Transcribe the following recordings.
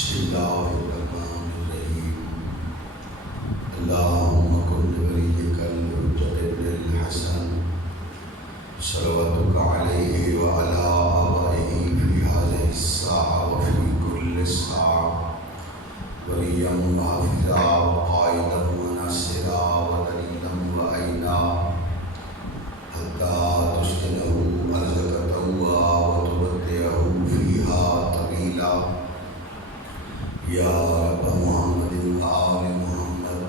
بسم اللہ الرحمن الرحیم اللہم کن ولیک الحجۃ ابن الحسن صلواتک علیہ وعلی آبائہ فی هذه الساعة وفی کل ساعة ولیا وحافظا وقائدا وناصرا ودلیلا وعینا حتی تسکنہ ارضک طوعا وتمتعہ فیہا طویلا یا رب محمد وآل محمد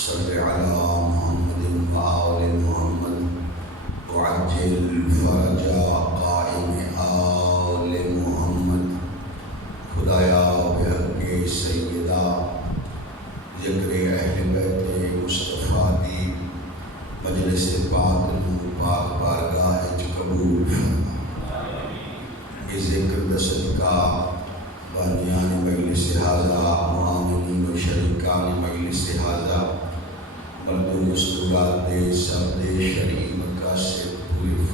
صل علی محمد وآل محمد وعجل فرج قائم آل محمد خدایا بحق سیدہ ذکر اہل بیت مصطفیٰ دی مجلس پاک نو پاک بارگاہ وچ قبول فرما۔ یہ ذکر دا صدقہ بانیان مجلس حاضرہ معاونین و شریکان مجلس حاضرہ مردم مستورات دے سب دے شریع مقاصد پوری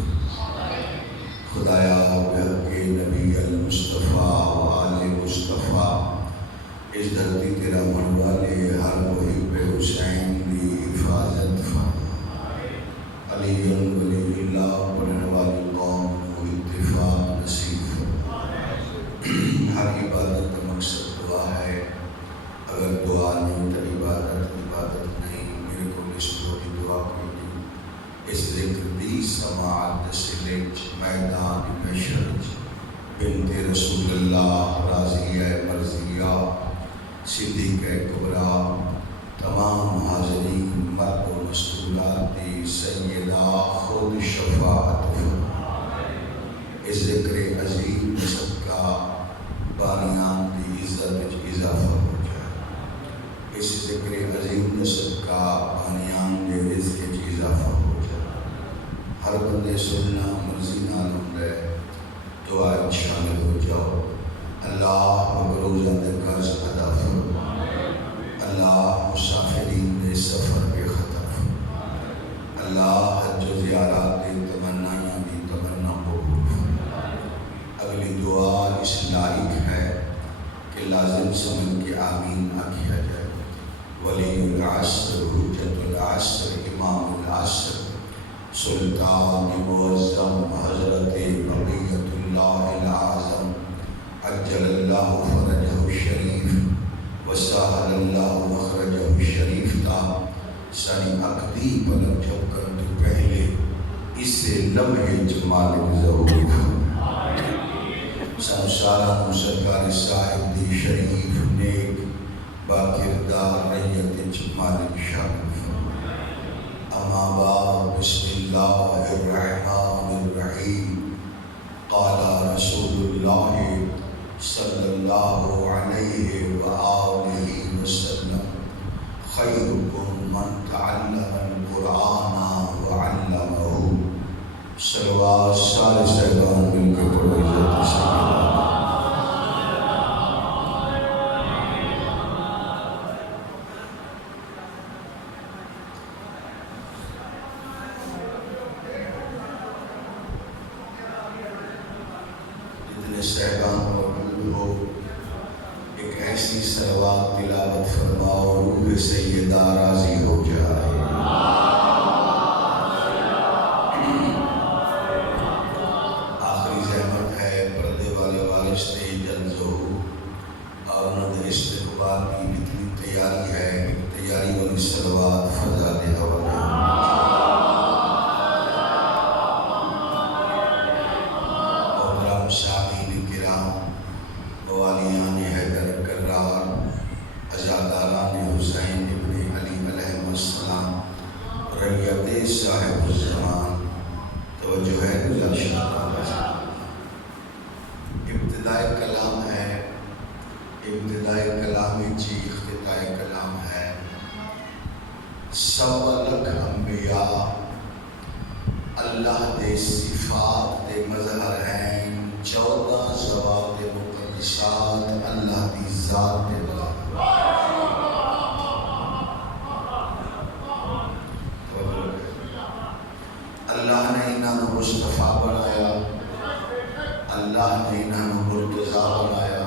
خدایا بحق نبی المصطفیٰ و آل مصطفیٰ اس دھرتی تیرا من والے ہر محب حسین دی حفاظت فرما۔ علی ولی اللہ پڑھنے والی قوم کو اتفاق نصیب فرما۔ ہر عبادت کا مقصد دعا ہے، اگر دعا نہیں تو عبادت نہیں۔ میرے کو اس کی دعا کوئی نہیں۔ اس ذکر دی سماعت سلچ میدان محشر بنت رسول اللہ راضیہ مرضیہ صدیقہ کبریٰ تمام حاضرین مرد و مستورات دی سیدہ خود شفاعت فرما۔ اس ذکر عظیم صدقہ بانیان دی عزت وچ اضافہ ہو جائے۔ اس ذکر عظیم صدقہ بانیان دے رزق وچ اضافہ ہو جائے۔ ہر بندے سننا مرضی نال ہوندا ہے، دعا وچ شامل ہو جاؤ۔ اللہ مقروضاں دے قرض ادا فرما۔ اللہ مسافرین دے سفر بے خطر فرما۔ اللہ حج و زیارات دے تمنائیاں دی تمنا قبول فرما۔ اگلی دعا اس لائق ہے کہ لازم سمجھ کے آمین آکھیا جائے۔ ولی العصر حجت العصر امام العصر سلطان معظم حضرت بقیت اللہ العظم عجل اللہ فرجہ الشریف وسہل اللہ مخرجہ الشریف تا سنی اقدی پلک جب کر تو پہلے اس سے لمحے جمالک ظہور سنسارا سرکار صاحب دی شریف نیک باکردار ریت مالک شامل فرما۔ اما بعد بسم اللہ الرحمن الرحیم قال رسول اللہ صلی اللہ علیہ وآلہ وسلم خیرکم من تعلم القرآن وعلمہ۔ صلوات سارے صاحبان مل کے پڑھو عزت سیدہ۔ جتنے صاحبان موجود ہو ایک ایسی صلوات تلاوت فرماؤ روح سیدہ راضی ہو جائے۔ اور انہوں نے استقبال کی اتنی تیاری ہے، تیاری والی صلوات فضا دے حوالے۔ محترم سامعین کرام، موالیان حیدر کرار، عزاداران حسین ابن علی علیہ السلام، ریت صاحب الزمان، توجہ ہے گزارش ابتدائی کلام ہے، ابتدائی کلام چی اختتائی کلام ہے۔ سوا لکھ انبیاء اللہ دے صفات دے مظہر ہیں، 14 ذوات مقدسات اللہ دی ذات دے مظہر۔ اللہ نے انہاں مصطفیٰ بنایا، اللہ نے انہاں مرتضیٰ بنایا،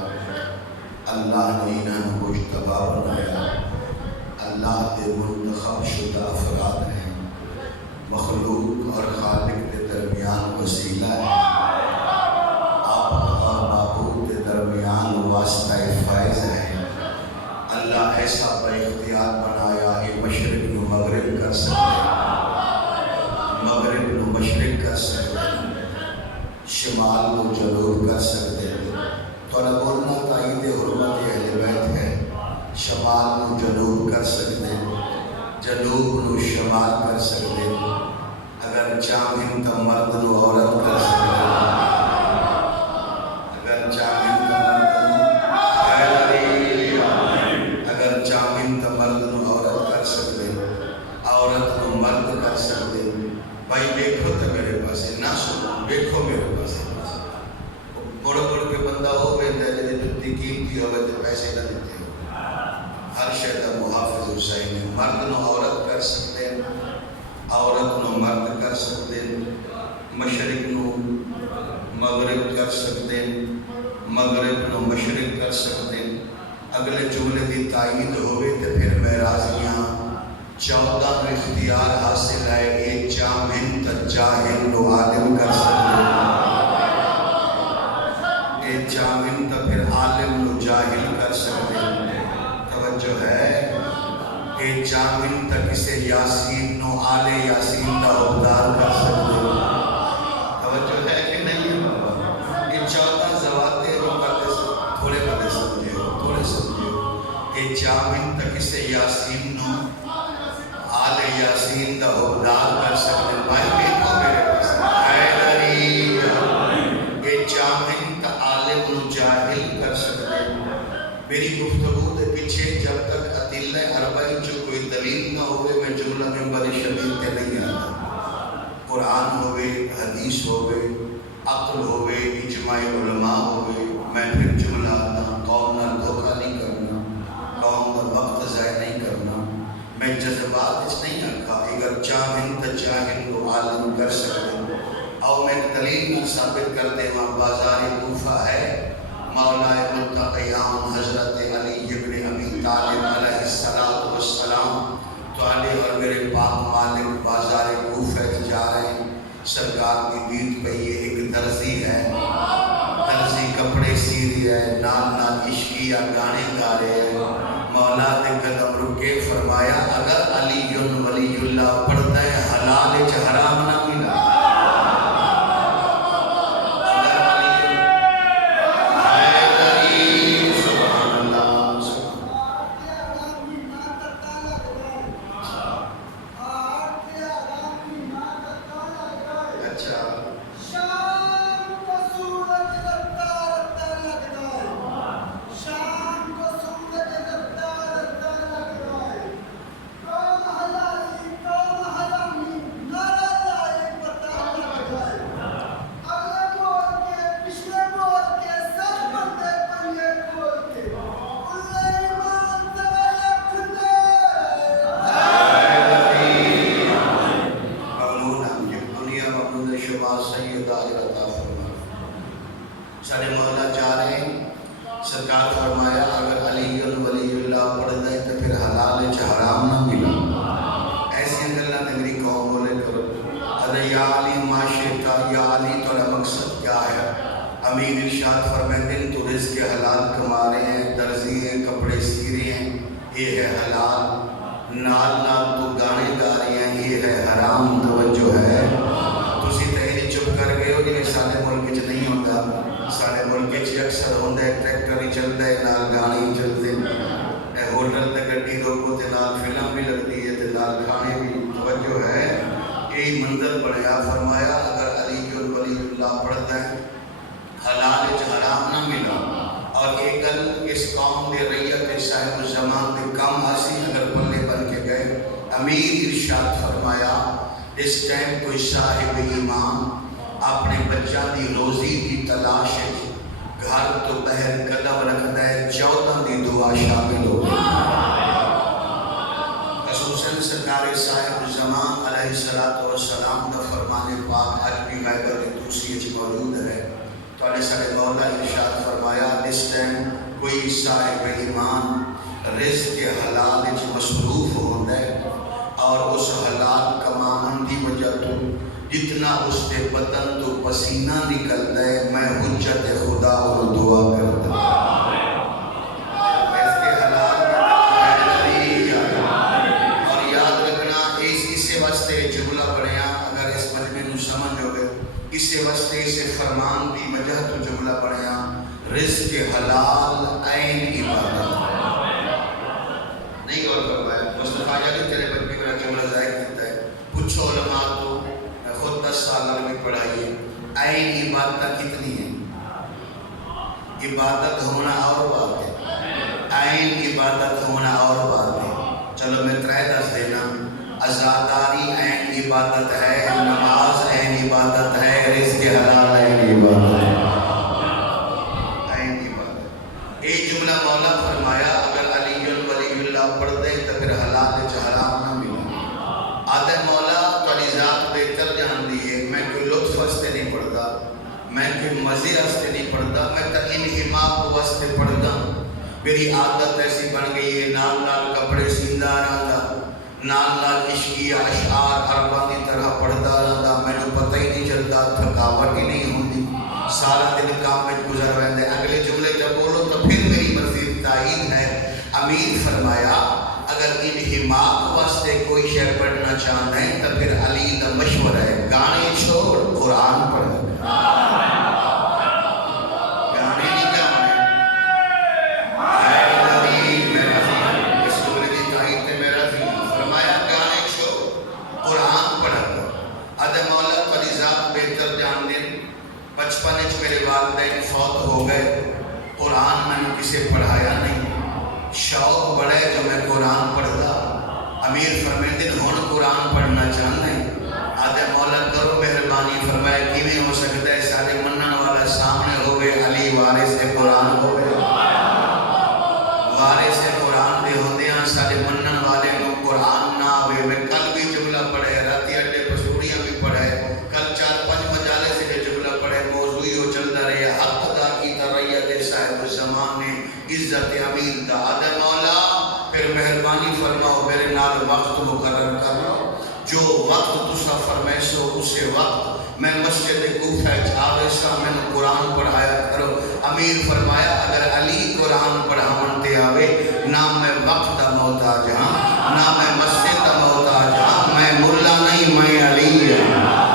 اللہ نے انہوں کو مجتبی بنایا، اللہ کے منتخب شدہ افراد ہیں، مخلوق اور خالق کے درمیان وسیلہ ہے، آپ اور معبود کے درمیان واسطہ فائز ہے۔ اللہ ایسا با اختیار بنایا کہ مشرق نو مغرب کر سکتے، مغرب نو مشرق کر سکتے، شمال نو جنوب کر سکتے۔ تو بولنا تائید حرمت اہل بیت ہے، شمال نو جنوب کر سکتے، جنوب نو شمال کر سکتے، اگر چاہیں تو مرد نو عورت کر سکتے، اگر چاہیں تو اگر چاہیں تو مرد نو عورت کر سکتے، عورت نو مرد کر سکتے۔ بھائی دیکھو تو میرے پاس نہ سنو، دیکھو میرے پاس بڑھ بڑھ کے بندہ ہو بیٹھا ہے جی جتنی قیمتی ہوئے تو پیسے نہ دیتے ہو۔ ہر شہدہ محافظ حسین ہے، مرد نو عورت کر سکتے، عورت نو مرد کر سکتے، مشرق نو مغرب کر سکتے، مغرب نو مشرق کر سکتے۔ اگلے جملے کی تائید ہوئے تو پھر معراجیاں 14 میں اختیار حاصل ہے، ایک جامن تا جاہل نو عالم کر سکتے، ایک جامن تا پھر عالم نو جاہل کر سکتے۔ توجہ ہے، ایک جامن تا کسے یاسین نو آلے یاسین دا حقدار کر سکتے۔ توجہ ہے کہ نہیں ہے بابا؟ یہ 14 زواتے جو کرتے سکتے، تھوڑے بڑے سمجھے ہو، تھوڑے سمجھے ہو۔ ایک جامن تا کسے یاسین نو آلے یاسین دا حقدار کر سکتے۔ بھائی دیکھو میرے پاس حیدری، ایک جامن تا عالم نو جاہل کر سکتے۔ میری گفتگو دے پیچھے جب تک ادلہ اربعین جو کوئی دلیل نہ ہوئے میں جملہ میں بڑی شبیر کے نہیں آتا۔ قرآن ہوئے، حدیث ہوئے، عقل ہوئے، اجماع علماء ہوئے، میں پھر جملہ آتا، قوم نہ دھوکہ نہیں کرنا، قوم کا وقت ضائع نہیں کرنا، میں جذبات اس نہیں آکھا۔ اگر چاہیں تو چاہیں وہ عالم کر سکتے، اور میں دلیل نہ ثابت کر دے وہاں بازار کوفہ ہے، مولا متقیان حضرت علی ابن ابی طالب علیہ السلام تو علی اور میرے پاک مالک بازار کوفہ جا رہے ہیں۔ سرکار کی دید پہ یہ ایک درزی ہے، درزی کپڑے سی رہی ہے، نال نال عشقیہ گانے گا رہے ہیں۔ مولا نے قدم رکے فرمایا اگر علی ولی اللہ پڑھتا ہے حلال چ حرام نہ ملا، سارے مولا جا رہے ہیں۔ سرکار فرمایا اگر علی ولی اللہ پڑھ دے تو پھر حلال چ حرام نہ ملا۔ ایسی گلاں نے میری قوم بولے کرو، ارے یا علی ما شئتا، یا علی تیرا مقصد کیا ہے؟ امیر ارشاد فرماتے ہیں تو رزق حلال کما رہے ہیں، درزی ہیں، کپڑے سی رہے ہیں، یہ ہے حلال، نال نال تو گانے گا رہے ہیں، یہ ہے حرام۔ توجہ ہے، تسی تہری چپ کر گئے ہو جنہیں سارے ملک چ نہیں ہوتا، سارے ملک چ اکثر ہوتا ہے ٹریکٹر ہی چلتا ہے، نال گانے ہی چلتے ہیں، ہوٹل تے گڈی روکو تے نال فلم بھی لگتی ہے تے نال کھانے بھی۔ توجہ ہے، یہی منظر بنیا۔ فرمایا اگر علی ولی اللہ پڑھتا ہے حلال چ حرام نہ ملا۔ اور ایک گل اس قوم دے ریت صاحب زمان دے کم آسی اگر پلے بن کے گئے۔ امیر ارشاد فرمایا اس ٹائم کوئی صاحب ایمان اپنے بچہ دی روزی دی تلاش ہے، گھر تو بہر قدم رکھتا ہے، 14 دی دعا شامل ہو گئی۔ خصوصاً سرکار صاحب زمان علیہ السلام کا فرمان پاک آج بھی غیبت دوسری موجود ہے۔ تو علیہ سارے مولا ارشاد فرمایا اس ٹائم کوئی صاحب ایمان رزق کے حلال وچ مصروف ہوتا ہے اور اس حلال کماون دی وجہ تو جتنا اس کے بدن تو پسینہ نکلتا ہے میں حجت خدا اور دعا کرتا ہوں اس کے حلال اور یاد رکھنا اسے واسطے جملہ پڑھیا اگر اس مجمع نو سمجھ ہو گئے اسے واسطے اسے فرمان دی وجہ تو جملہ پڑھیا رزق حلال عین عبادت نہیں غور کروایا مصطفیٰ جاتی تیرے بچے میرا جملہ ظاہر کرتا ہے پوچھو علماء تو میں خود 10 سال عربی پڑھائی ہے عین عبادت کتنی ہے عبادت ہونا اور بات ہے عین عبادت ہونا اور بات ہے چلو میں ترائے دس دینا عزاداری عین عبادت ہے نماز عین عبادت ہے رزق حلال عین عبادت ہے عین عبادت ایک جملہ مولا فرمایا اگر علی ولی اللہ پڑھ دے تو پھر حلال حرام نہ ملے آدھے مولا تاری ذات بہتر جان دی ہے میں کوئی لطف واسطے نہیں پڑھتا میں کوئی مزے واسطے نہیں پڑھتا میں تو انہماق واسطے پڑھتا میری عادت ایسی بن گئی ہے نال نال کپڑے سیندہ رہتا نال نال عشقی اشعار عربہ کی طرح پڑھتا رہتا میں نے پتہ ہی نہیں چلتا تھکاوٹ ہی نہیں ہوتی سارا دن کام میں گزر رہتے اگلے جملے جب بولو تو پھر میری مزید تائید ہے امیر فرمایا اگر انہماق واسطے کوئی شے پڑھنا چاہتا ہے تو پھر علی کا مشورہ ہے گانے چھوڑ قرآن پڑھ گانے نہیں گانے فرمایا گانے چھوڑ قرآن پڑھ ادھے مولا تاری ذات بہتر جان دن بچپن میرے والدین فوت ہو گئے قرآن میں نے کسے پڑھایا نہیں شوق بڑھے جو میں قرآن پڑھتا امیر فرمیندے ہون قرآن پڑھنا چاہتے ہیں آدھے مولا کرو مہربانی فرمائے کیویں ہو سکتا ہے سارے منن والا سامنے ہوئے علی وارث قرآن ہوئے وارث قرآن دے ہوندے ہیں سارے منن والے کو قرآن نہ ہوئے میں کل بھی جملہ پڑھے راتی اڈے پسوڑیاں بھی پڑھے کل 4-5 مجالے سے جملہ پڑھے موضوعی ہو چلتا رہے حق دا کی تریت صاحب الزمان نے عزت امیر دا آدھے مولا پھر مہربانی فرماؤ میرے نال وقت مقرر کر جو وقت تسا فرمائے سو اسے وقت میں مسجد کوفہ آوے سا میں نے قرآن پڑھایا کرو امیر فرمایا اگر علی قرآن پڑھاون تے آوے نہ میں وقت دا محتاج ہاں نہ میں مسجد دا محتاج ہاں میں ملا نہیں میں علی ہوں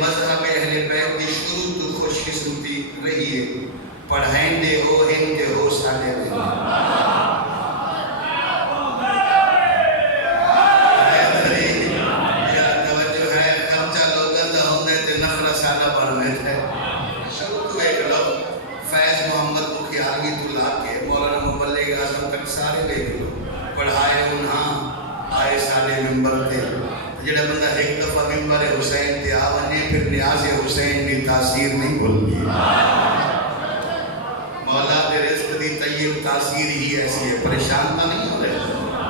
مذہب اہل بیت کی شروع تو خوش قسمتی رہی ہے پڑھائیں دے ہو ہندے ہو سانے میں توجہ ہے خرچہ لوگاں دا ہوندے تے نفرہ سالہ بڑھنے تھے شروع تو ایک لوگ فیض محمد کو خیالوی تو لا کے مولانا مبلغ اعظم تک سارے دیکھ لو پڑھائے انہاں آئے سالے ممبر تھے جڑا بندہ ایک دفعہ ممبر حسین تے آونے پھر نیاز حسین کی تاثیر نہیں بھولتی مولا دے رزق دی طیب تاثیر ہی ایسی ہے پریشان تو نہیں ہو رہے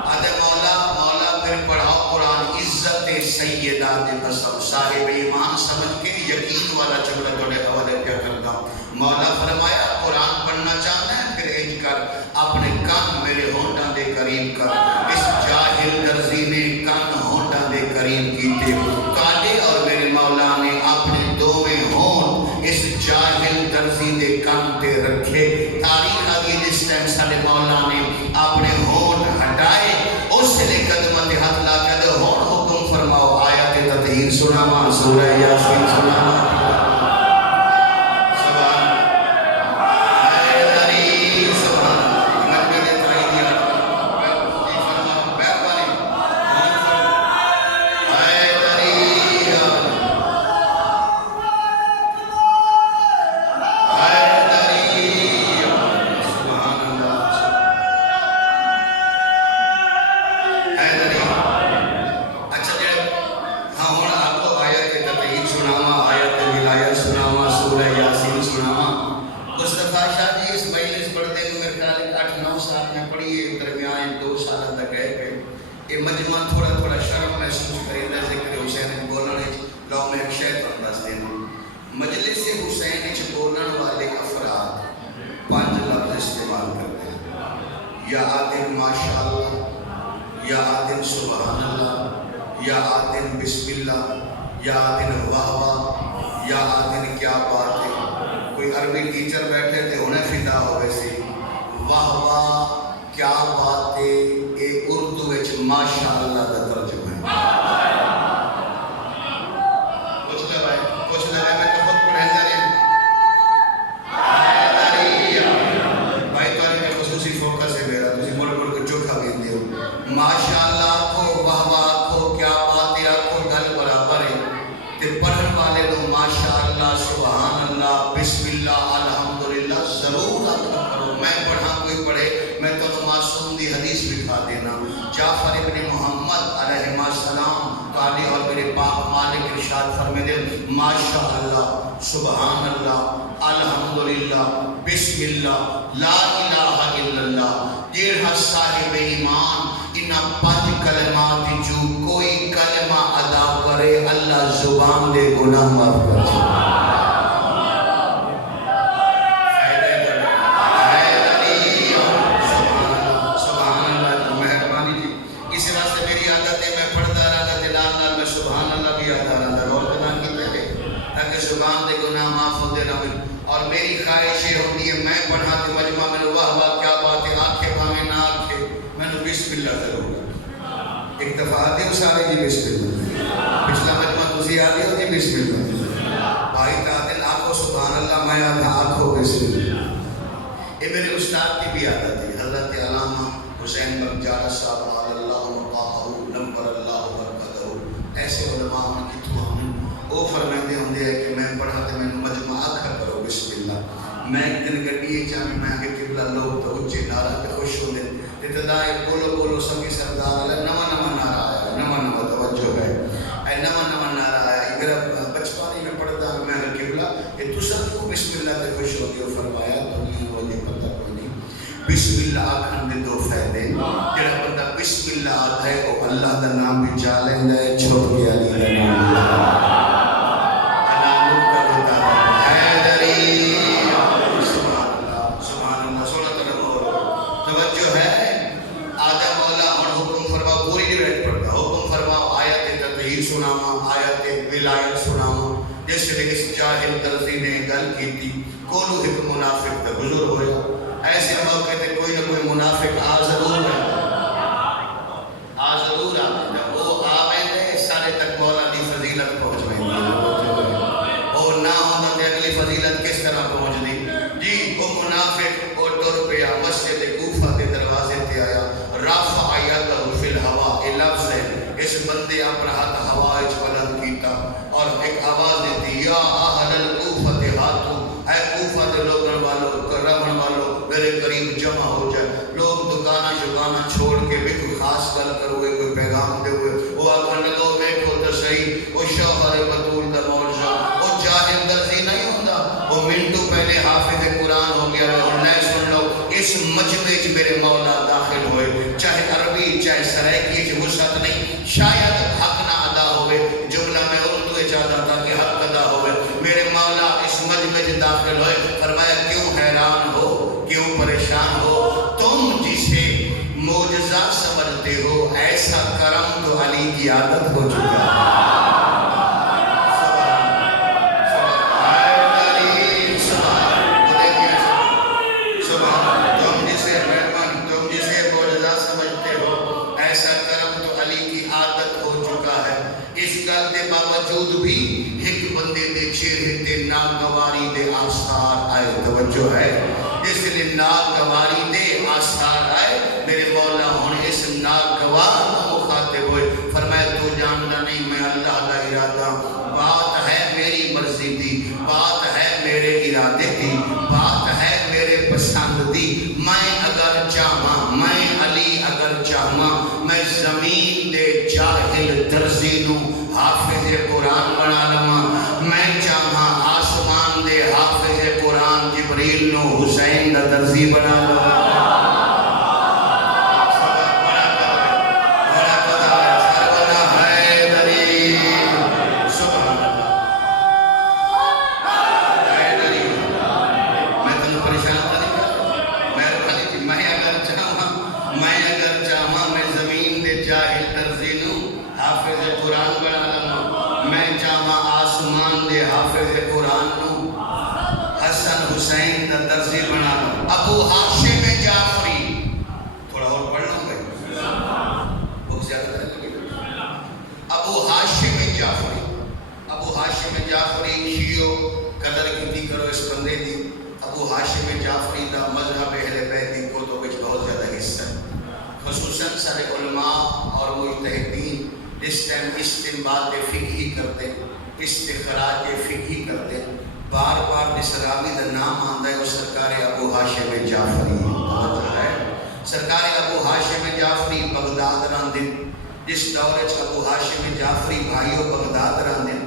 آدھے مولا پھر پڑھاؤ قرآن عزت سیدات بسو صاحب ایمان سمجھ کے یقین والا جملہ توڑے حوالے کیا کرتا ہوں مولا فرمایا قرآن پڑھنا چاہتا ہے پھر ایج کر اپنے کان میرے ہونٹاں دے قریب کر اس جاہل درزی نے کان ہونٹاں دے قریب کیتے کالے اور میرے مولا نے اپنے دوویں ہونٹ اس جاہل درزی دے کان تے رکھے تاریخ آگی اس ٹائم سارے مولا نے اپنے ہونٹ ہٹائے اس سے لے قدمہ تے ہاتھ لا کے دے ہونٹ حکم فرماؤ آیت تطہیر سناما سورہ یاسین سناما یہ مجمع تھوڑا تھوڑا شرم محسوس کریں ذکر حسین بولنے لو میں ایک شاید انداز دینا مجلس حسین بولن والے افراد 5 لفظ استعمال کرتے ہیں، یا آدم ماشاءاللہ، یا آدم سبحان اللہ، یا آدم بسم اللہ، یا آدم واہ واہ، یا آدم کیا بات ہے۔ کوئی عربی ٹیچر بیٹھے تھے انہیں فدا ہوئے سی واہ واہ کیا بات ہے، اے اردو وچ ماشاءاللہ دا ترجمہ ہے۔ کچھ لگائے میں تو خود پڑھیں گے بھائی تو میں خصوصی فوکس ہے میرا، تسی مڑ مڑ کے چوکھا بھی دیو ماشاءاللہ کو واہ واہ کو کیا بات ہے کو گل برابر ہے تے پڑھن والے لو ماشاءاللہ سبحان اللہ بسم اللہ الحمدللہ ضرور ادا کرو۔ میں پڑھا کوئی پڑھے میں تو معصوم دی حدیث بکھا دینا، جعفر ابن محمد علیہ السلام قالی اور میرے باپ مالک ارشاد فرمے دے ماشاءاللہ سبحان اللہ الحمدللہ بسم اللہ لا الہ الا اللہ، جیڑا صاحب ایمان انہاں 5 کلمات جو کوئی کلمہ ادا کرے اللہ زبان دے گناہ معاف کر دے۔ اور میری خواہش یہ ہوتی ہے میں پڑھا تو مجمع میں واہ واہ کیا بات ہے آنکھیں باہیں نہ آنکھیں میں نے بسم اللہ ضرور ایک دفعہ آتے ہو سارے جی بسم اللہ، پچھلا مجمع تسی آتے ہو جی بسم اللہ، بھائی تعدل آنکھو سبحان اللہ میں آتا آنکھو بسم اللہ۔ یہ میرے استاد کی بھی عادت ہے، حضرت علامہ حسین بگجارہ صاحب اللہ مقاہو نمبر اللہ برکتہو، ایسے علماء ان کی تمام وہ فرمائندے ہوں دے کہ میں پڑھا تو میں مجمع آکھا کرو بسم اللہ۔ میں ایک دن گھڑیے چاہمی میں آگے قبلہ لوگ تو اچھے نعرہ تے خوش ہوں دے ابتدائی بولو بولو سبھی سردار علیہ نمہ نعرہ آیا، نمہ توجہ ہے اے نمہ نعرہ آیا۔ میرا بچپانی میں پڑھتا میں آگے قبلہ یہ تو سب کو بسم اللہ تے خوش ہو گئے فرمایا تو نہیں وہ نہیں پتہ کوئی نہیں بسم اللہ آکھن دے 2 فائدے، جڑا بندہ بسم اللہ آتا ہے وہ اللہ دا نام بھی جا لیندہ ہے چھوڑ کے علی دا نام اللہ ولایت سناؤں جیسے اس جاہل درزی نے گل کی تھی کونو ایک منافق تھا حضور ہویا ایسے موقع تے کوئی نہ کوئی منافق آ ضرور آ وہ آویں سارے تک مولا دی فضیلت پہنچ گئی اور نہ ہونا تے اگلی فضیلت کس طرح پہنچ دی جی وہ منافق اور ٹر پیا مسجد کوفہ کے دروازے تے آیا رفع یدہ فی الہوا اے لفظ ہے اس بندے اپنا ہاتھ ہوا اچ بلند کیتا اور ایک آواز دیتی یا اہل الکوفہ ہاتھوں اے کوفہ دے لوگن والوں کرمن والوں میرے قریب جمع ہو جائے۔ لوگ دکانہ شکانہ چھوڑ کے بھی کوئی خاص گل کروے کوئی پیغام دے ہوئے وہ آگن لگو دیکھو تو صحیح وہ شوہر بطول دا موجہ وہ جاہل درزی نہیں ہوندہ وہ منٹو پہلے حافظ قرآن ہو گیا اور نئے سن لو اس مجمع میرے مولا داخل ہوئے چاہے عربی چاہے سرائکی چاہے وسعت نہیں شاید حق نہ ادا ہوئے جملہ میں اردو اجازت تھا کہ حق ادا ہوئے میرے مولا اس مجمع داخل ہوئے فرمایا کیوں حیران ہو کیوں پریشان ہو تم جسے معجزہ سمجھتے ہو ایسا کرم تو علی کی عادت ہو چکا ناگواری دے آثار آئے توجہ ہے جس لئے ناگواری دے آثار آئے میرے مولا ہونے اس ناگوار مخاطب ہوئے فرمایا تو جاننا نہیں میں اللہ کا ارادہ بات ہے میری مرضی دی بات ہے میرے ارادے دی بات ہے میرے پسند دی میں اگر چاہاں میں علی اگر چاہاں میں زمین دے جاہل درزی نو حافظ قرآن بنا لما میں چاہاں آسمان دے حافظ قرآن جبریل نو حسین دا درزی بنا لما حسین دا درزی بنا لو. ابو ہاشم جعفری تھوڑا اور پڑھ لوں بھائی بہت زیادہ ابو ہاشم جعفری. ابو ہاشم جعفری شیعو قدر کی کرو اس بندے دی. ابو ہاشم جعفری دا مذہب اہل بیت دی کو تو بہت زیادہ حصہ ہے. خصوصاً سارے علماء اور مجتہدین اس ٹائم استنباط فقہی کرتے استخراج فقہی کرتے بار بار جس راوی دا نام آندا ہے وہ سرکار ابو ہاشم جعفری ہے. سرکار ابو ہاشم جعفری بغداد راندے. جس دور ابو ہاشم جعفری بھائیو بغداد راندے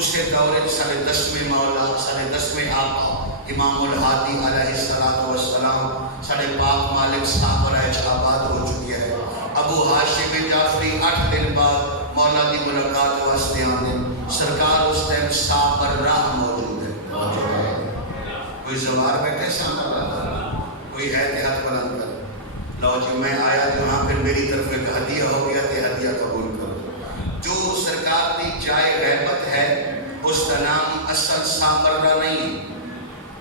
اسے دور سارے 10ویں مولا سارے 10ویں آقا امام الہادی علیہ السلام سارے پاک مالک صاحب آباد ہو چکی ہے. ابو ہاشم جعفری 8 دن بعد مولا دی ملاقات واسطے آندے. سرکار اس ٹائم صابر راہ موجود ہے. کوئی زوار بیٹھے سامنے کوئی ہے کہ ہاتھ بلند کر لو جی میں آیا تو وہاں پھر میری طرف ایک ہدیہ ہو گیا کہ ہدیہ قبول کرو. جو سرکار دی جائے غیبت ہے اس کا نام اصل سامرہ نہیں.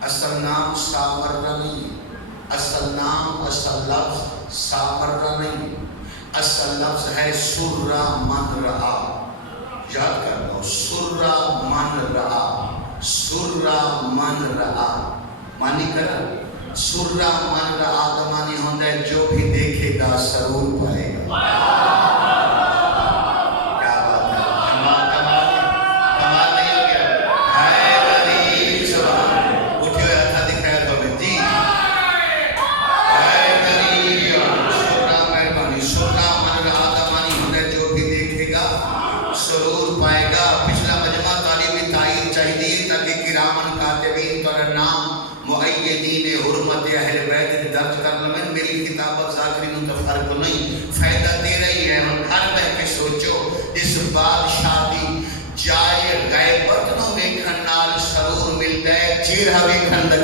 اصل نام سامرہ نہیں. اصل نام اصل لفظ سامرہ نہیں. اصل لفظ ہے سرہ من رہا. یاد کر لو سرہ من رہا. سرہ من رہا مانی کرا. سرہ من رہا کا مانی ہوتا ہے جو بھی دیکھے گا سرور پائے گا.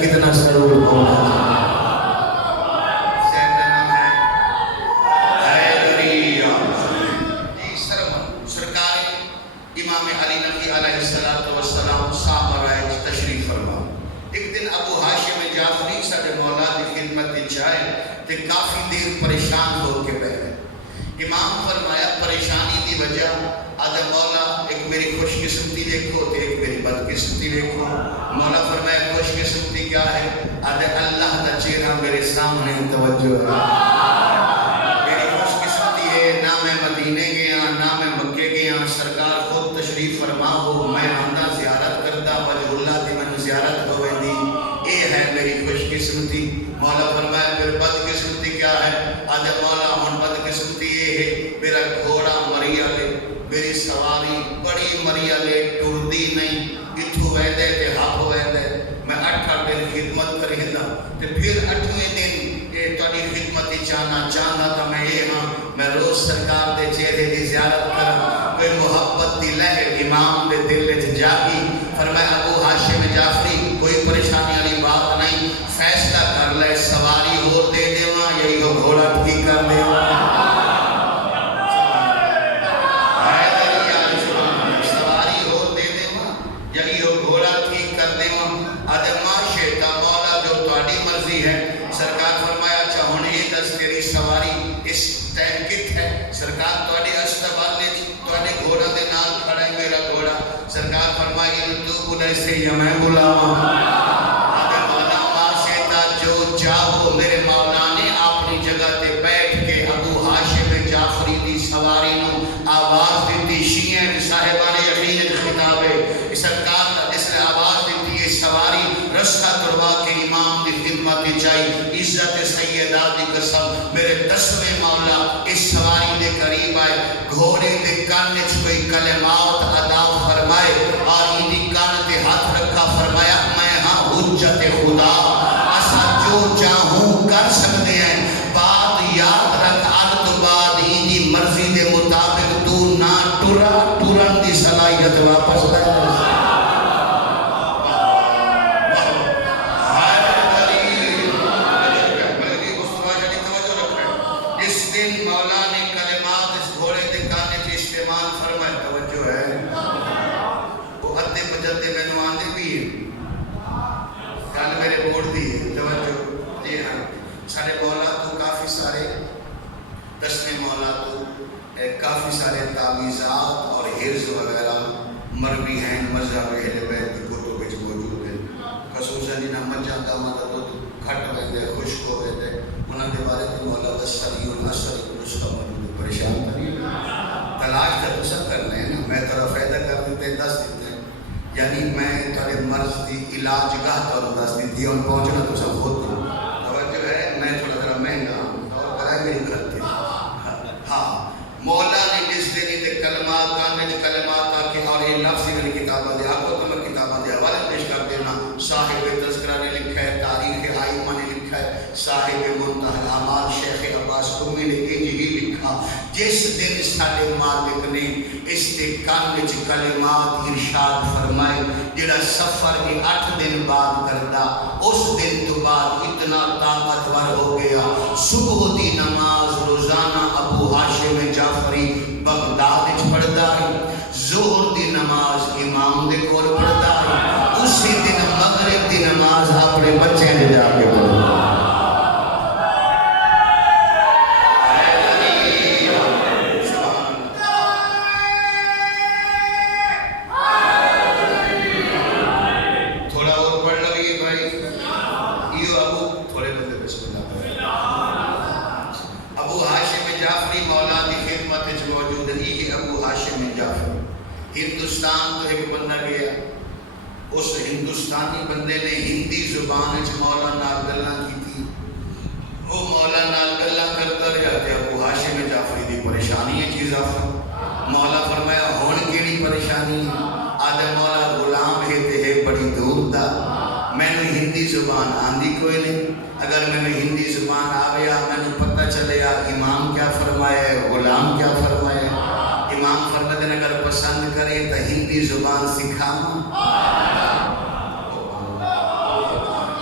کتنا سرور ہونا سرکار امام علی نبی علیہ السلام صاحب رائج تشریف فرما. ایک دن ابو ہاشم جعفری سارے مولا کی خدمت جائے تو کافی دیر پریشان ہو کے بیٹھے. امام فرمایا پریشانی دی وجہ آدھا مولا ایک میری خوش قسمتی دیکھو تو ایک میری بد قسمتی دیکھو. مولا فرمایا خوش قسمتی کیا ہے؟ آدھا اللہ دا چہرہ میرے سامنے توجہ ہے. میری خوش قسمتی ہے نہ میں مدینے گیا نہ میں مکے گیا. سرکار خود تشریف فرما ہو میں آندہ زیارت کرتا وجہ اللہ دی میں زیارت ہوئے دی. اے ہے میری خوش قسمتی. مولا فرمایا پھر بد قسمتی کیا ہے؟ آدھا مولا ہن بد قسمتی یہ ہے میرا گھوڑا مریا لے میری سواری بڑی مریا لے ٹردی نہیں اتھو ویدے تے ہاپ ویدے. میں 8 دن خدمت کرہندا تے پھر 8ویں دن یہ تہاڈی خدمت چاہنا تا میں یہ ہاں میں روز سرکار دے چہرے دی زیارت کراں. کوئی محبت دی لہر امام دے دل وچ جاگی. فرمایا ابو ہاشم جعفری کوئی پریشانی والی بات نہیں. فیصلہ کر لے سواری ہو دے دیواں یا یہ گھوڑا ٹھیک کر دیواں. سرکار تواڈے استقبال تواڈے گھوڑا دے نال کھڑا ہے میرا گھوڑا. سرکار فرمایا تو بولے سے یا میں بلاواں. اگر مولا ماشیتا جو چاہو میرے مولا نے اپنی جگہ تے بیٹھ کے ابو ہاشم جعفری دی سواری نو آواز دیتی. شیعہ صاحبان یقین خطاب ہے سرکار جس نے آواز دیتی ہے سواری رستہ تروا کے امام دی خدمت چاہی. عزت سیدہ دی قسم میرے 10ویں مولا اس سواری دے قریب آئے. گھوڑے دے کان وچ کوئی کلمات ادا فرمائے اور ان کان تے ہاتھ رکھا. فرمایا میں ہاں حجت خدا اسا جو چاہوں کر سکتے ہیں. بات یاد رکھ آج تو بعد ان مرضی دے مطابق تو نہ ٹرن دی صلاحیت واپس لے. گل میرے موڈ دی ہے، توجہ. جی ہاں، سارے مولا تو کافی سارے دسویں مولا تو کافی سارے تعویذات اور حرز وغیرہ مروی ہیں مذہب اہل بیت کی کتب وچ موجود ہیں. خصوصاً جنہاں مجھاں گاواں دا دودھ گھٹ ویندے خشک ہو ویندے انہاں دے بارے تے مولا دا سری الاسر نسخہ موجود ہے. پریشان نہیں تلاش تے تساں کرنے ہیں نا، میں تھوڑا فائدہ کر دیتے دس دیتے ہیں، یعنی میں تھوڑے مرض دی علاج گاہ تھوڑا دس دیتی ہوں پہنچنا تساں خود ہو. توجہ ہے، میں تھوڑا ذرا مہنگا اور کرائے میری غلطی. ہاں مولا نے جس دن تے کلمات کانج کلمات آ کے اور یہ لفظ میری کتاباں دے آپ کو تو میں کتاباں دے حوالے پیش کر دینا. صاحب تذکرہ نے لکھا ہے، تاریخ آئمہ نے لکھا ہے، صاحب منتہی الاعمال شیخ عباس قمی نے یہی لکھا. جس دن سارے مالک نے اس دے کان وچ کلمات ارشاد فرمائے جڑا سفر کے 8 دن بعد کردا، اس دن تو بعد اتنا طاقتور ہو گیا. صبح دی نماز روزانہ ابو ہاشم جعفری بغداد وچ پڑھدا ہے، ظہر دی نماز امام دے کول پڑھدا ہے، اسی دن مغرب دی نماز اپنے بچے دے جا کے پڑھدا. ہندوستان تو ایک بندہ گیا، اس ہندوستانی بندے نے ہندی زبان وچ مولا نال گلاں کیتی. وہ مولا نال گلاں کرتا رہا تے ابو ہاشم جعفری دی پریشانی ہے چیز اضافہ. مولا فرمایا ہن کیڑی پریشانی ہے؟ آدھا مولا غلام ہے تے ہے بڑی دور دا، مینوں ہندی زبان آندی کوئی نہیں. اگر مینوں ہندی زبان آویا مینوں پتہ چلیا امام کیا فرمایا ہے، غلام کیا فرمایا ہے. امام فرماتے ہیں اگر پسند کریں تو ہندی زبان سکھاؤں،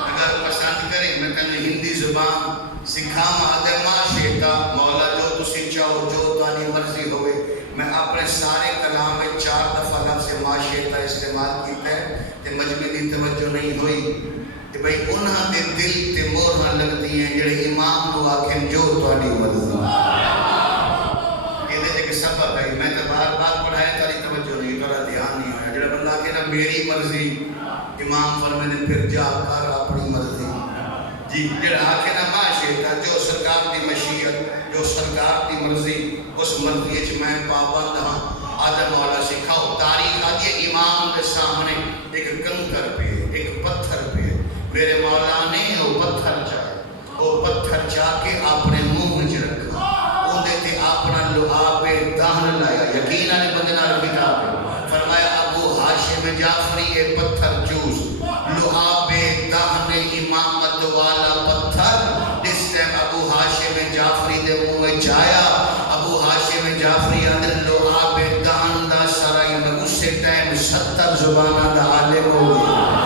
اگر پسند کریں میں کہنا ہندی زبان سکھاؤں. آدھے معاشیتا مولا جو تسی چاہو جو تانی مرضی ہوئے. میں اپنے سارے کلام میں 4 دفعہ لفظ معاشیتا استعمال کیتا ہے تے مجمع دی توجہ نہیں ہوئی کہ بھئی انہاں دے دل تے مورہاں لگتی ہیں جڑے امام نو آکھیں جو تانی مرضی. سبب ہے میں تو بار بار پڑھایا تاری توجہ نہیں، تارا دھیان نہیں ہویا. جڑا بندہ کہ نا میری مرضی، امام فرماتے پھر جا کر اپنی مرضی. جی جڑا آکھے نا معاشیتا جو سرکار دی مشیت جو سرکار دی مرضی اس مرضی وچ میں پابند ہاں. آدم مولا سکھاؤ. تاریخ آدھی امام کے سامنے ایک کنکر پہ ایک پتھر پہ میرے مولا نے وہ پتھر چاہے، وہ پتھر چاہ کے اپنے منہ وچ رکھا، تے اپنا لعاب دہن لایا. یقین آنے بندے نال کتاب ہے. فرمایا ابو ہاشم جعفری یہ پتھر چوس لعاب دہن امامت والا پتھر. جس ٹائم ابو ہاشم جعفری دے منہ میں جایا، ابو ہاشم جعفری اندر لعاب دہن دا سرائی میں اسی ٹائم 70 زبانہ دا عالم ہو گیا.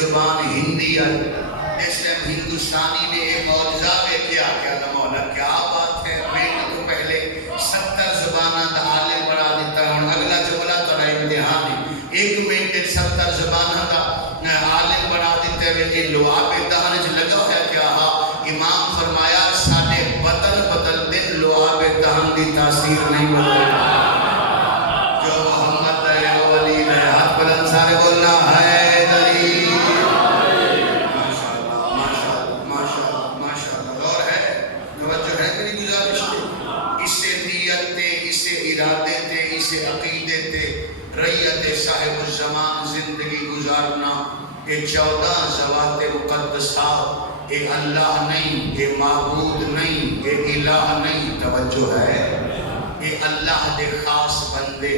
زبان ہندی آئی. جس ٹائم ہندوستانی نے ایک معجزہ کیا کیا مولا کیا بات ہے، میں تو پہلے 70 زبانہ دا عالم بنا دیتا ہوں. اگلا جملہ تو امتحان ہے، 1 منٹ 70 زبانہ دا عالم بنا دیتے ہوئے یہ لعاب دہن وچ لگا ہے کیا. ہاں امام فرمایا ساڈے بدل بدل دن لعاب دہن دی تاثیر نہیں بدلے. جو محمد ہے وہ ولی ہے. ہاتھ بلند سارے بولنا ہے. ریت صاحب الزمان زندگی گزارنا یہ 14 ذوات مقدسات، یہ اللہ نہیں، یہ معبود نہیں، یہ الہ نہیں. توجہ ہے، یہ اللہ دے خاص بندے،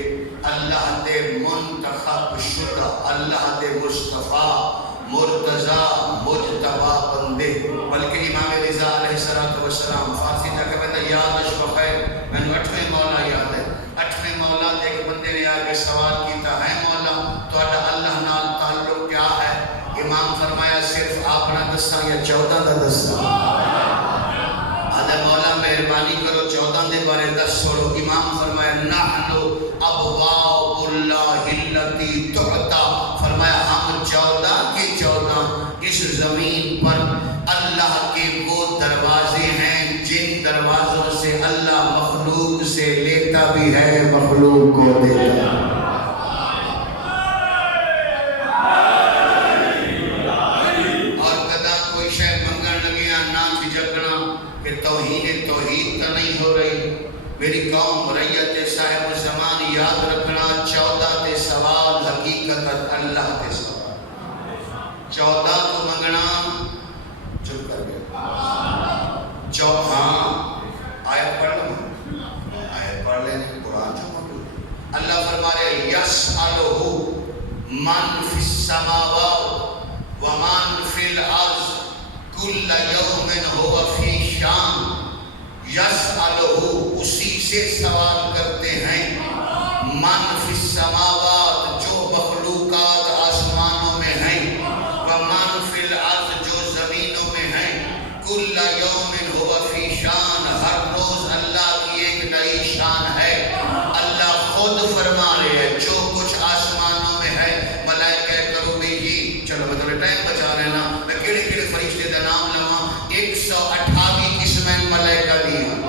اللہ دے منتخب شدہ، اللہ دے مصطفیٰ مرتضیٰ مجتبہ بندے. بلکہ امام رضا علیہ السلام فارسی جا کے بندہ یاد اشفق ہے. میں نے 8ویں مولا یاد ہے. 8ویں مولا ایک بندے نے آگے سوال کیتا ہے مولا تو اللہ نال تعلق کیا ہے؟ امام فرمایا صرف اپنا دساں یا 14 دا دساں؟ آدھا مولا مہربانی کرو 14 دے بارے دس چھوڑو. امام فرمایا نحن ابواب اللہ التی تعطا، فرمایا ہم 14 کے 14 اس زمین پر اللہ کے وہ دروازے ہیں جن دروازوں سے اللہ مخلوق سے لیتا بھی ہے مخلوق کو دیتا ہے. میری قوم ریت صاحب زمان یاد رکھنا 14 تے سوال حقیقت اللہ تے سوال. 14 تو منگنا چپ کر گیا. ہاں آیت پڑھ لیں، آیت پڑھ لیں قرآن جو موجود. اللہ فرما رہے یسألہ من فی السماوات ومن فی الارض کل یوم ہوا فی شان. یسألہ اسی سے سوال کرتے ہیں. من فی السماوات جو مخلوقات آسمانوں میں ہیں، ومن فی الارض جو زمینوں میں ہیں. کل یوم ہوا فی شان، ہر روز اللہ کی ایک نئی شان ہے. اللہ خود فرما رہے ہیں جو کچھ آسمانوں میں ہے ملائکہ کروبی کی. چلو میں تھوڑے ٹائم بچا رہے نا، میں کیڑے کیڑے فرشتے دا نام لواں. 128 قسمیں ملائکہ دی ہیں.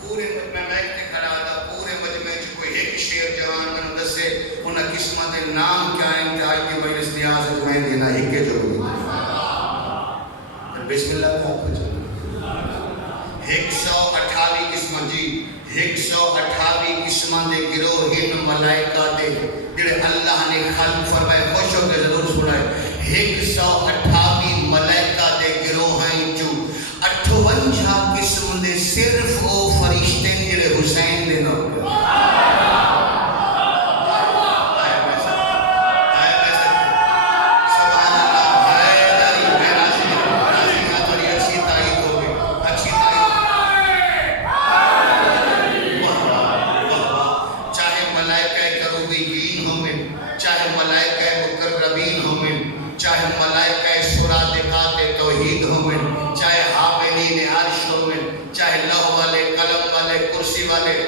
پورے مجمع میں کھڑا تھا، پورے مجمع چ کوئی ایک شیر جوان میں دسے انہاں قسماں دے نام کیا ہیں تے آج کے مجلس نیاز میں دینا ایک جو بسم اللہ کا آپ چلو. 128 قسم جی 128 قسماں دے گروہ ان ملائکہ دے جڑے اللہ نے خلق فرمائے. خوش ہو کے ضرور سنائے 128 ملائکہ دے گروہ ہیں جو 58 قسم دے صرف او فرشتے جڑے حسین دے نام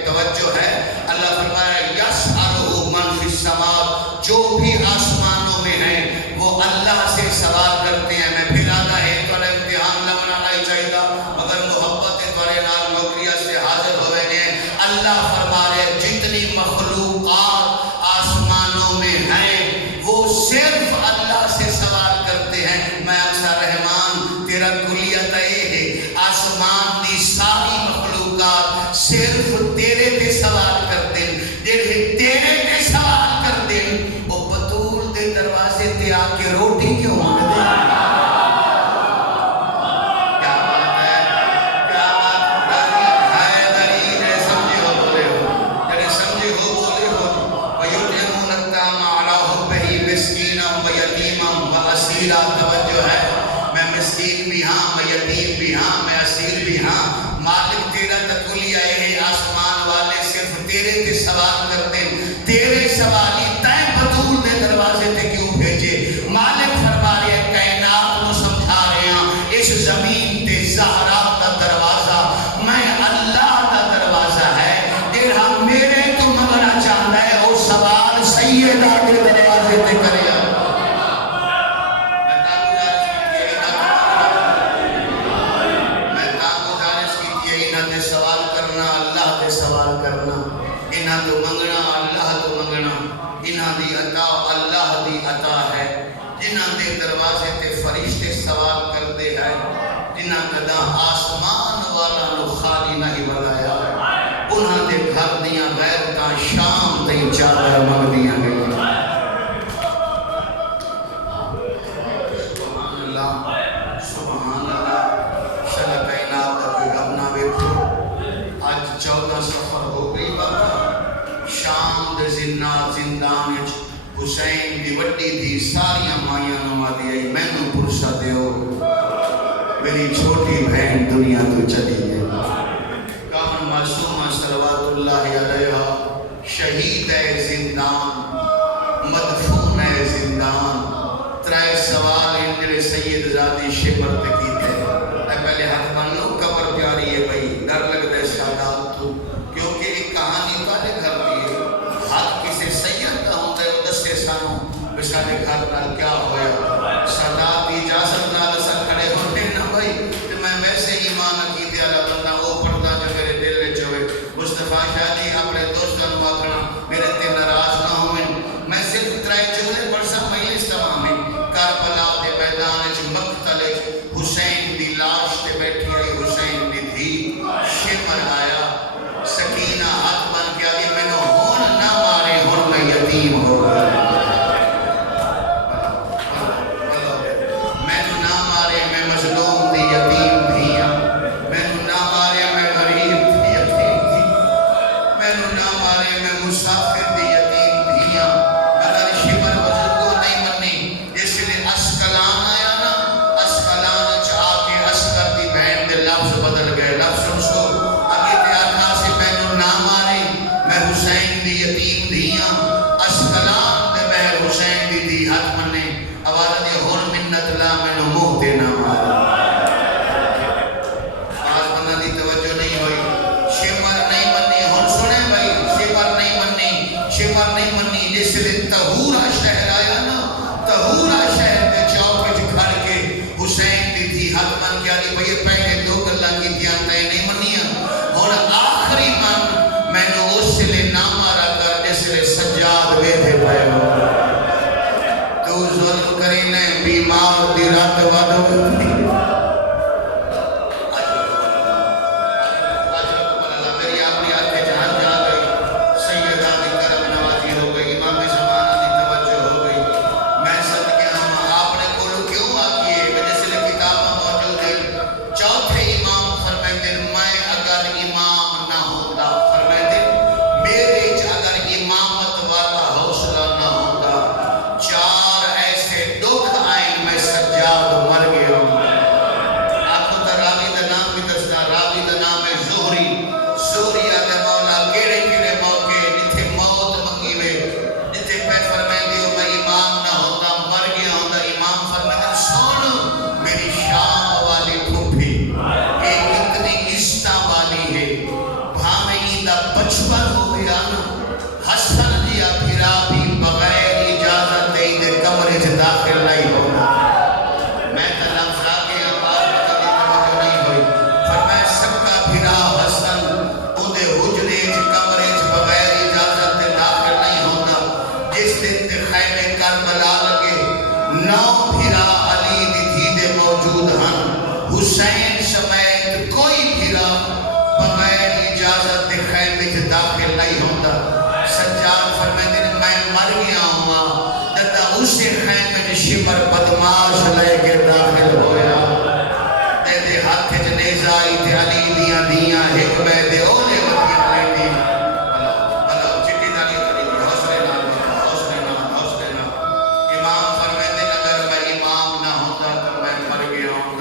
توجہ ہے. اللہ فرمایا یسألہ من فی السماوات، جو بھی آسمانوں میں ہیں وہ اللہ سے سوال کرتے ہیں. میں پھر آتا ہے تو امتحان لگنا نہیں چاہیے مگر محبت بڑے نال نوکریہ سے حاضر ہوئے ہیں. اللہ فرما رہے جتنی مخلوقات آسمانوں میں ہیں وہ صرف اللہ سے سوال کرتے ہیں. میں اکثر رحمان تیرا کلیت یہ ہے آسمان دی ساری مخلوقات صرف تیرے تے سوال کر دیں. جڑے تیرے تے سوال کر دیں وہ بطول دے دروازے تے آ کے روٹی کیوں مانگ دیں؟ کیا بات ہے، کیا بات ہے. دری نے سمجھے ہو بولے ہو، جڑے سمجھے ہو بولے ہو. وَيُطْعِمُونَ الطَّعَامَ عَلَىٰ حُبِّهِ مِسْكِينًا وَيَتِيمًا وَأَسِيرًا. توجہ ہے، میں مسکین بھی ہاں، میں یتیم بھی ہاں، میں اسیر بھی ہاں. مالک تیرا تکلیہ ہے آسمان والے صرف تیرے تے سوال کرتے ہیں. تیرے سوالی تائیں بطول دے دروازے تے کیوں بھیجے؟ مالک فرما رہے ہیں کائنات کو سمجھا رہے ہیں اس زمین تے زہرا کا دروازہ میں اللہ کا دروازہ ہے. دیر ہم میرے تو مگنا چاہتا ہے وہ سوال سیدہ کے دروازے تے کرے. تو منگنا اللہ تو منگنا، انہاں دی عطا اللہ دی عطا ہے. جنہاں دے دروازے تے فرشتے سوال کردے ہیں، جنہاں کدا آسمان والا نو خالی نہیں بلایا، انہاں دے گھر دیاں غیرتاں شام تے چادر منگ دیاں گئیں. سبحان اللہ سبحان اللہ. شل کائنات کا کوئی رب نہ ویکھو. آج 14 سفر ہو گئی بابا. شام دے زندان حسین دی وڈی دی ساری مائیاں نو آدھی آئی مینوں پرسا دیو میری چھوٹی بہن دنیا تو چلی گئی. کامن معصومہ صلوات اللہ علیہ شہید ہے زندان مدفون ہے زندان. ترائے سوال ان جڑے سید زادی شمر تے کیتے اے پہلے ہاتھ مان لو قبر پیاری ہے بھائی ڈر لگتا ہے سادات تو کیونکہ ایک کہانی والے گھر دی ہے ہاتھ کسی سید کا ہوتا ہے وہ دسے سانو بسالے گھر نال کیا ہویا سادات دی اجازت نال اسا کھڑے ہوتے نا بھائی تے میں ویسے ایمان عقیدے والا بندہ وہ پڑھدا جو میرے دل وچ ہوئے. مصطفیٰ شاہ جی اپنے دوستاں نوں آکھنا میرے تے ناراض نہ ہوئیں. میں صرف ترائے جملے پڑھ سا مجلس تمام کربلا دے میدان وچ مقتل حسین دی لاش تے بیٹھی رہی حسین دی دھی شمر آیا سکینہ ہاتھ بن کے آدھی مینوں ہن نہ مارے ہن میں یتیم ہو گیا. مینوں نہ مارے میں مظلوم دی یتیم تھی ہاں. مینوں نہ مارے میں غریب دی یتیم تھی. مینوں نہ مارے میں مسافر دی یتیم تھی ہاں. مگر شمر بزرگوں نہیں منی اس لیے اسکلان آیا نا اسکلان چاہ کے اسکر دی بہن دے لفظ بدل گئے. لفظ سو اگے تے آخا سے مینوں نہ مارے میں حسین دی یتیم دی ہاں. اسکلان دے بہن حسین دی دی ہاتھ منے آواز دی ہن منت لا مینوں منہ تے نہ مارے. آج بندہ دی توجہ نہیں ہوئی. شمر نہیں منی ہن سنے بھائی شمر نہیں منی شمر نہیں منی. جس لیے تہورا شہر آیا نا تہورا شہر دے چوک وچ کھڑ کے حسین دی تھی ہاتھ من کے آدھی بھئی پہلے دو گلاں کیتیاں تے نہیں منیاں ہن آخری من مینوں اس لیے نہ مارا کر جس لیے سجاد ویدھے پئے ہو. تو ظلم کرینے بیمار دی رات ودو حسین سمیت کوئی بھیرا بغیر اجازت خیمے سے داخل نہیں ہوتا. سجاد فرماتے ہیں میں مر گیا ہوں جتا اسے خیمے سے شمر بدماش لے کے داخل ہویا. دے ہاتھ وچ نیزہ آئی تے علی دیاں دیاں ایک بے دے اولے وکیل لیندی بلا چٹی دانی کری دی حوصلے نال. امام فرماتے ہیں اگر میں امام نہ ہوتا تو میں مر گیا ہوں.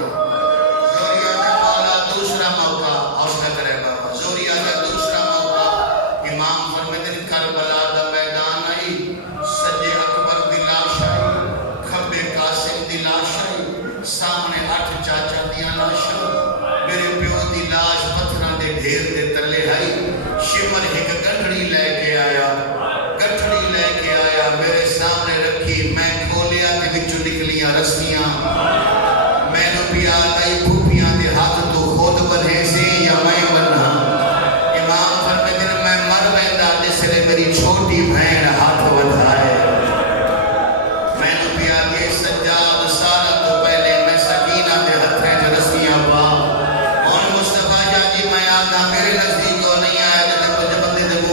دوسرا موقع حوصلہ کرے بابا زوریا کا دوسرا موقع امام فرماتے ہیں کربلا دا میدان آئی سجے اکبر دی لاش آئی کھبے قاسم دی لاش آئی سامنے 8 چاچا دیاں لاشاں میرے پیو دی لاش پتھراں دے ڈھیر دے تلے آئی. شمر ایک گٹھڑی لے کے آیا میرے سامنے رکھی میں کھولیا تے وچوں نکلیاں رسیاں مینوں پیا گئی پھوپیاں دے ہاتھ تو خود بنے سے یا میں بنا. امام فرماتے ہیں میں مر ویندا جس لے میری چھوٹی بہن ہاتھ بڑھائے. میں نے پیا کے سجاد سارا تو پہلے میں سکینہ دے ہتھیں وچ رسیاں پا. اور مصطفیٰ جی میں آگا میرے نزدیک کو نہیں آیا جب کچھ بندے دے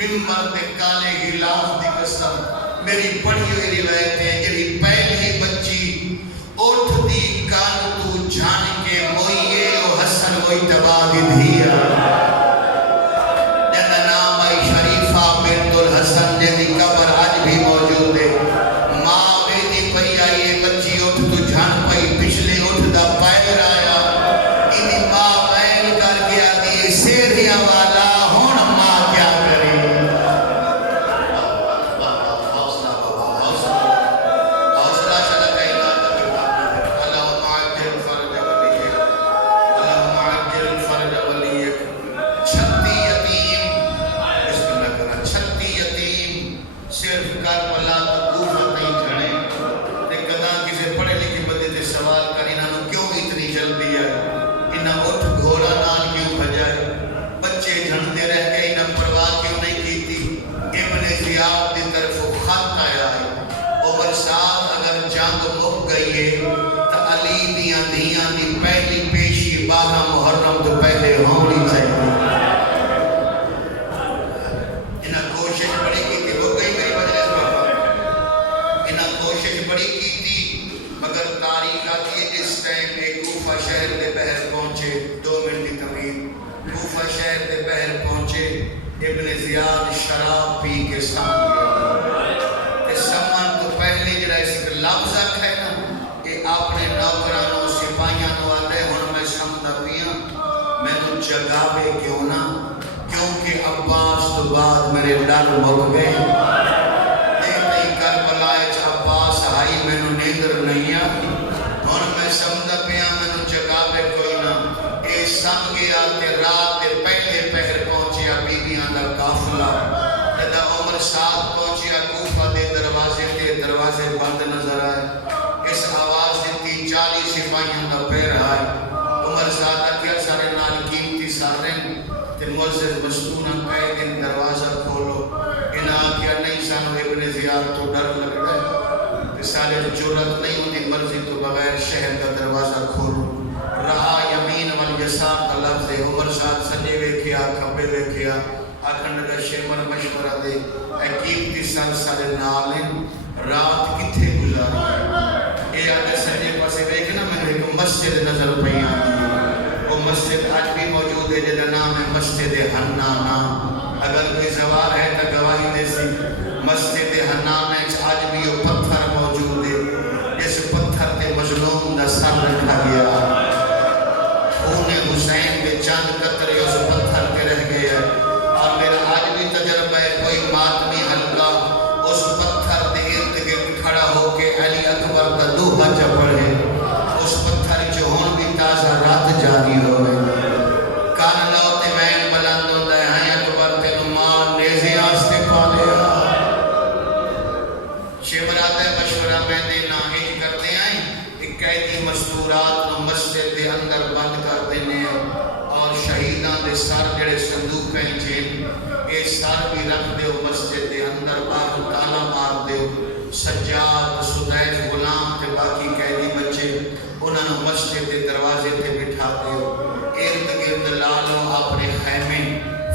ممبر دے کالے غلاف دی قسم میری پڑھی ہوئی روایت ہے جڑی پہلی بچی اٹھ دی کان تو جان کے موئیے او حسن موئی تبا دی دھیا جنہ نام آئی شریفہ بنت الحسن جن دی قبر آج بھی موجود ہے ماں بیدی پئی آئیے بچی اٹھ تو جان پئی پچھلے اٹھ دا پیر آیا انہی ماں بین کر گیا دی سیریا والا ہون ماں کیا کرے شراب پی کے سام گیا سمان تو پہلے جڑا اس لفظ ہے نا کہ اپنے نوکرانوں سپاہیاں نو آدھے ہن میں سمجھا پیا میں تو جگاوے کیوں نہ کیونکہ عباس تو بعد میرے ڈر مک گئے نہیں کربلا وچ عباس آئی میں نو نیندر نہیں آئی ہن میں سمجھا پیا میں تو جگاوے کوئی نہ اے سم گیا تے رات دے پہلے پہر پہنچیا بیبیاں دا قافلہ جدا عمر ساتھ پہنچیا کوفہ دے دروازے بند نظر آئے اس آواز دیتی 40 سپاہیاں دا پیر آئے عمر ساتھ کیا سارے نال قیمتی سارے تے معزز مستونہ کہے دن دروازہ کھولو انہاں کیا نہیں سانو ابن زیاد تو ڈر لگ رہا ہے سارے جرت نہیں ہوتی مرضی تو بغیر شہر کا دروازہ کھولو رہا یمین والیسار کا لفظ ہے عمر ساتھ سجے ویکھیا کھبے ویکھیا آکھن لگا شیمر مشورہ دے اے قیمتی سر سارے نالیں رات کتھے گزاری اے آگے سجے پاسے ویکھنا میں نے ایک مسجد نظر پہ آتی ہے وہ مسجد آج بھی موجود ہے جنہا نام ہے مسجد حنانہ اگر کوئی زوار ہے تو گواہی دے سی مسجد حنانہ آج بھی وہ پتھر موجود ہے جس پتھر تے مظلوم دا سر رکھا گیا خون حسین کے چند قطرے اس پتھر کے رہ گئے اور میرا آج بھی تجربہ ہے کوئی ماتمی حلقہ اس پتھر دے ارد گرد کھڑا ہو کے علی اکبر دا دوہا چپڑے اس پتھر چہون بھی تازہ رات جاری ہوئے کان لاؤتے مین بلند ہوتا ہے ہاں اکبر تے نمان نیزے آستے پا لیا شیبرات مشورہ میں دینا ہی کرتے آئیں ایک قیدی مستورات نو مسجد دے اندر بند کر دینے اور شہیدان دے سر جڑے صندوق پہنچیں اے سر بھی رکھ دیو مسجد دے اندر باہر تالا مار دیو سجاد سدیف غلام تے باقی قیدی بچے انہوں نے مسجد دے دروازے تے بٹھا دیو ارد گرد لالو اپنے خیمے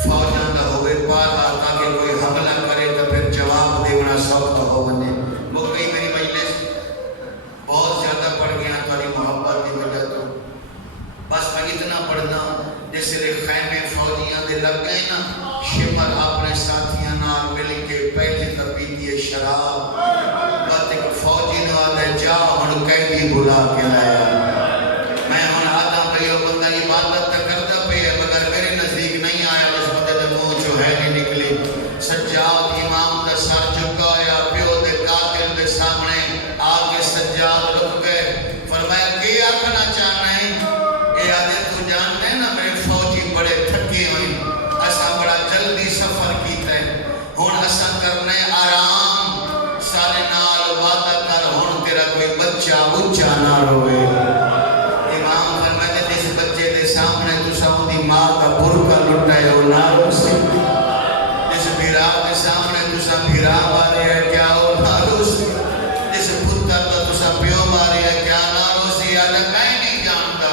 فوجاں دا ہوئے پالا تاکہ کوئی حملہ کرے تو پھر جواب دیونا سوکھا ہو بنے وہ کئی میری مجلس بہت زیادہ پڑھ گیا تاری محبت دی وجہ تو بس میں اتنا پڑھنا جیسے خیمے فوجیاں دے لگ گئے نا شمر اپنے ساتھیاں نال مل کے پہلے تبی دیئے شراب بات ایک فوجی نو آدھے جا ہن قیدی بلا کے لایا میں ہن آدھا بھئیو بندہ عبادت تا کردہ پہ ہے مگر میرے نزدیک نہیں آیا بس مدد منہ جو ہے نہیں نکلی سجاد امام دا سر چکایا پیو دے قاتل دے سامنے آگے سجاد رک گئے فرمایا کہ آکھنا چاہنا ہے اے آدھے تو جانتے ہیں نا میرے فوجی بڑے تھکے ہوئے اسا بڑا جلدی سفر کیتا ہے ہون اسا کرنے آرام سارے نال وعدہ کر ہون تیرا کوئی بچہ اچھا نہ روئے امام فرمائے جس بچے دے سامنے تو سعودی ماں کا برکہ لٹائے ہو نہ رو سے جس بھیرا دے سامنے تو سا بھیرا مارے ہے کیا ہو نہ رو سے جس پتر تو سا پیو مارے ہے کیا نہ رو سے یا میں نہیں جانتا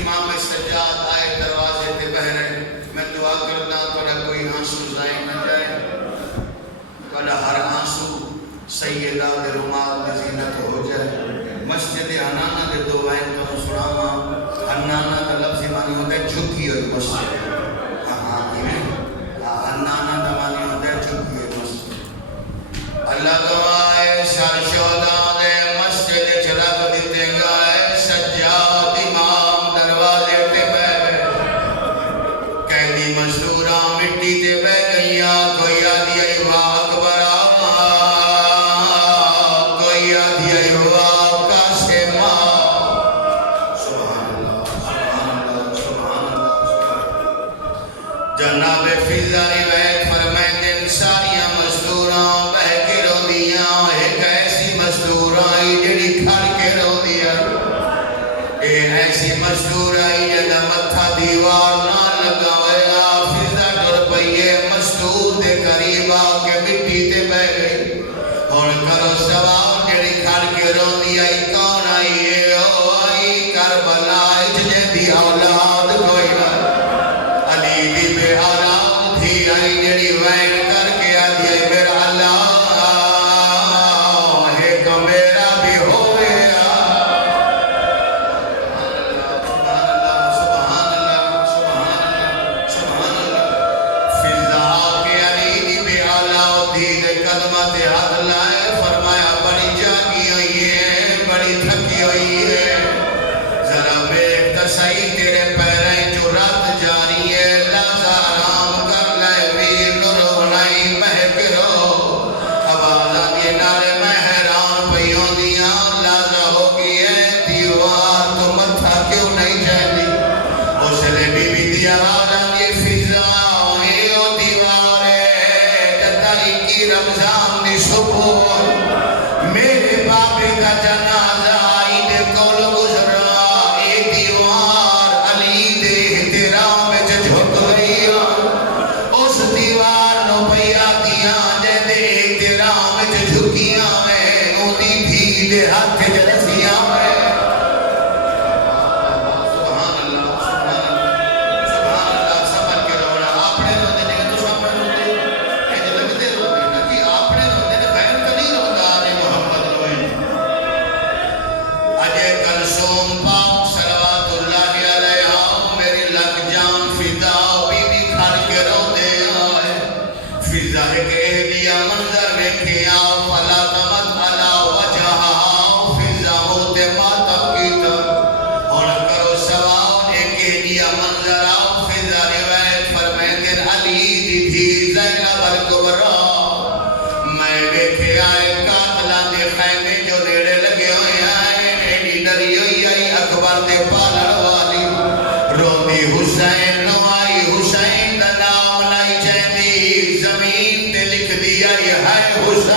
امام سجاد آئے دروازے تے بہرے میں دعا کرنا تو نہ کوئی آنسو ضائع نہ جائے سیدہ دے رومال دی زینت ہو جائے مسجد حنانہ دے دو وائن تو سناما حنانہ دا لفظ مانی ہوتا ہے جھکی ہوئی مسجد حنانہ دا مانی ہوتا ہے جھکی ہوئی مسجد اللہ گوائے سر شہداں دے مسجد چلا کو دیتے گائے سجاد امام دروازے تے بے قیدی مزدوراں مٹی تے بے گئیاں کوئی آدھی ایوہ اکبر کوئی آدھی ایوہ قاسم سبحان اللہ سبحان اللہ سبحان اللہ جناب فضا روایت فرمائیں دن ساریاں مزدوراں بہ کے رو دیاں ایک ایسی مزدور آئی جڑی کھڑ کے رو دیا ایک ایسی مزدور آئی جڑا متھا دیوار نہ لگا ہویا فضا ڈر پئیے مزدور دے قریب آ کے مٹی تے بہ گئی اور کرو سوال جڑی کھڑ کے رو دیا کون آئی ہے او آئی کربلا جنے دی اولاد کوئی نہ علی دی بے اولاد تھی آئی جڑی وین کر کے آدھی ہے میرا اللہ ہے کہ میرا بھی ہوئے سبحان اللہ سبحان اللہ سبحان اللہ سبحان اللہ فضا کے علی دی بے اولاد تھی دے قدمت ہاتھ لائے فرمایا بڑی جاگی ہوئی ہے بڑی تھکی ہوئی ہے ذرا بیک تسائی تیرے پیریں جو رات جاری ہے لازا آرام کر لے ویر نرونائی مہک رو حوالہ دی نارے مہران پیوں دیاں لازا ہوگی ہے دیوار تو متھا کیوں نہیں جائے اس نے بی بی دیا والا دی فضا ایو دیوار ہے جتائی کی رمضان دی صبح میرے باپے کا جنازہ آئی دے کول گزرا اے دیوار علی دے احترام میں جھک گئی اس دیوار نو پیا دیا جے دے احترام میں جھکیاں میں اونی تھی دے ہاتھ جرسیاں میں سبحان اللہ سبحان اللہ سبحان اللہ سبحان کے روڑا آپ نے رو دے تو سب رو دے کہ لگتے رو دے نا کہ آپ نے رو دے خیر تو نہیں رو دا آنے محمد روئے اجے کلثوم پاک صلوات اللہ علیہ میری لگ جان فضا بی بی کھڑ کے رو دے آئے فضا ہے کہ اہدیہ منظر میں کیا فلا تمت علا وجہا فضا ہوتے ماتم کی تر اور کرو سوال ایک اہدیہ منظر آؤ فضا روایت فرمائیں دن علی دی تھی زینب الکبرا میں بیٹھے آئے قاتلان دے خیمے جو نیڑے لگے ہوئے آئے ایڈی ڈری ہوئی آئی اکبر دے پالڑ والی روندی حسین نو آئی حسین دا نام لائی چیندی زمین تے لکھ دیا یہ ہے حسین